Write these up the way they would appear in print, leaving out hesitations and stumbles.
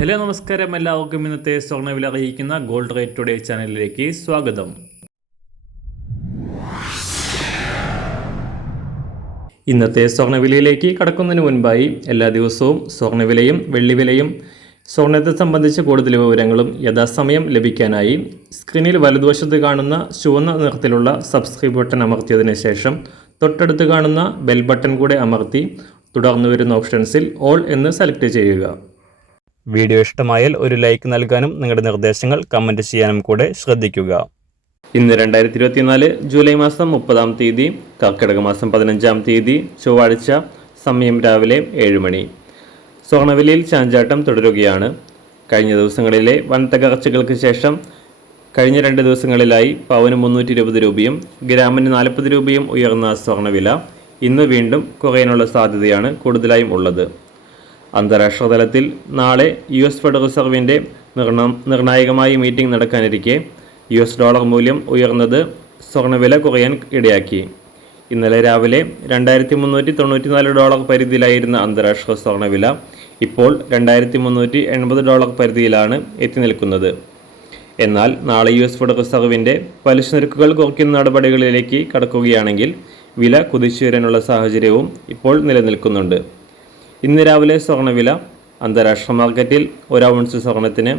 Hello നമസ്കാരം, എല്ലാവർക്കും ഇന്നത്തെ സ്വർണ്ണവില അറിയിക്കുന്ന ഗോൾഡ് റേറ്റ് ടുഡേ ചാനലിലേക്ക് സ്വാഗതം. ഇന്നത്തെ സ്വർണ്ണവിലയിലേക്ക് കടക്കുന്നതിന് മുൻപായി എല്ലാ ദിവസവും സ്വർണ്ണവിലയും വെള്ളിവിലയും സ്വർണ്ണത്തെ സംബന്ധിച്ച കൂടുതൽ വിവരങ്ങളും യഥാസമയം ലഭിക്കാനായി സ്ക്രീനിൽ വലതുവശത്ത് കാണുന്ന ചുവന്ന നിറത്തിലുള്ള സബ്സ്ക്രൈബ് ബട്ടൺ അമർത്തിയതിനു ശേഷം തൊട്ടടുത്ത് കാണുന്ന ബെൽ ബട്ടൺ കൂടെ അമർത്തി തുടർന്ന് വരുന്ന ഓപ്ഷൻസിൽ ഓൾ എന്ന് സെലക്ട് ചെയ്യുക. വീഡിയോ ഇഷ്ടമായാൽ ഒരു ലൈക്ക് നൽകാനും നിങ്ങളുടെ നിർദ്ദേശങ്ങൾ കമൻറ്റ് ചെയ്യാനും കൂടെ ശ്രദ്ധിക്കുക. ഇന്ന് 2024 ജൂലൈ മാസം 30-ാം തീയതി, കർക്കിടക മാസം 15-ാം തീയതി, ചൊവ്വാഴ്ച. സമയം രാവിലെ 7 മണി. സ്വർണ്ണവിലയിൽ ചാഞ്ചാട്ടം തുടരുകയാണ്. കഴിഞ്ഞ ദിവസങ്ങളിലെ വൻ തകർച്ചകൾക്ക് ശേഷം കഴിഞ്ഞ 2 ദിവസങ്ങളിലായി പവന് 320 രൂപയും ഗ്രാമിന് 40 രൂപയും ഉയർന്ന സ്വർണ്ണവില ഇന്ന് വീണ്ടും കുറയാനുള്ള സാധ്യതയാണ് കൂടുതലായും ഉള്ളത്. അന്താരാഷ്ട്ര തലത്തിൽ നാളെ US ഫെഡറൽ റിസർവിൻ്റെ നിർണായകമായ മീറ്റിംഗ് നടക്കാനിരിക്കെ US ഡോളർ മൂല്യം ഉയർന്നത് സ്വർണ്ണവില കുറയാൻ ഇടയാക്കി. ഇന്നലെ രാവിലെ $2394 പരിധിയിലായിരുന്ന അന്താരാഷ്ട്ര സ്വർണ്ണവില ഇപ്പോൾ $2380 പരിധിയിലാണ് എത്തി നിൽക്കുന്നത്. എന്നാൽ നാളെ US ഫെഡറൽ റിസർവിൻ്റെ പലിശ നിരക്കുകൾ കുറയ്ക്കുന്ന നടപടികളിലേക്ക് കടക്കുകയാണെങ്കിൽ വില കുതിച്ചുയരാനുള്ള സാഹചര്യവും ഇപ്പോൾ നിലനിൽക്കുന്നുണ്ട്. ഇന്ന് രാവിലെ സ്വർണ്ണവില അന്താരാഷ്ട്ര മാർക്കറ്റിൽ 1 ഔൺസ് സ്വർണ്ണത്തിന്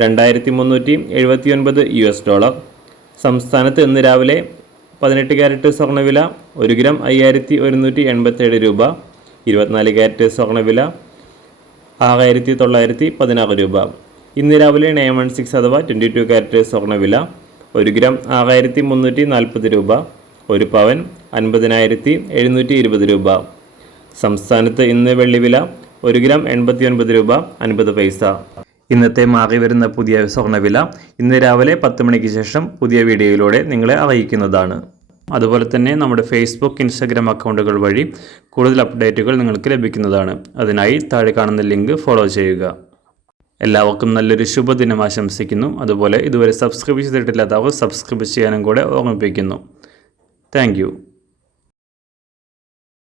$2379. സംസ്ഥാനത്ത് ഇന്ന് രാവിലെ 18 ക്യാരറ്റ് സ്വർണ്ണവില 1 ഗ്രാം 5187 രൂപ. 24 ക്യാരറ്റ് സ്വർണ്ണവില 6916 രൂപ. ഇന്ന് രാവിലെ 916 അഥവാ 22 ക്യാരറ്റ് സ്വർണ്ണവില 1 ഗ്രാം 6340 രൂപ. 1 പവൻ 50720 രൂപ. സംസ്ഥാനത്ത് ഇന്ന് വെള്ളിവില 1 ഗ്രാം 89 രൂപ 50 പൈസ. ഇന്നത്തെ മാറി വരുന്ന പുതിയ സ്വർണ്ണവില ഇന്ന് രാവിലെ 10 മണിക്ക് ശേഷം പുതിയ വീഡിയോയിലൂടെ നിങ്ങളെ അറിയിക്കുന്നതാണ്. അതുപോലെ തന്നെ നമ്മുടെ ഫേസ്ബുക്ക്, ഇൻസ്റ്റാഗ്രാം അക്കൗണ്ടുകൾ വഴി കൂടുതൽ അപ്ഡേറ്റുകൾ നിങ്ങൾക്ക് ലഭിക്കുന്നതാണ്. അതിനായി താഴെ കാണുന്ന ലിങ്ക് ഫോളോ ചെയ്യുക. എല്ലാവർക്കും നല്ലൊരു ശുഭദിനം ആശംസിക്കുന്നു. അതുപോലെ ഇതുവരെ സബ്സ്ക്രൈബ് ചെയ്തിട്ടില്ലാത്തവർ സബ്സ്ക്രൈബ് ചെയ്യാനും കൂടെ ഓർമ്മിപ്പിക്കുന്നു. താങ്ക്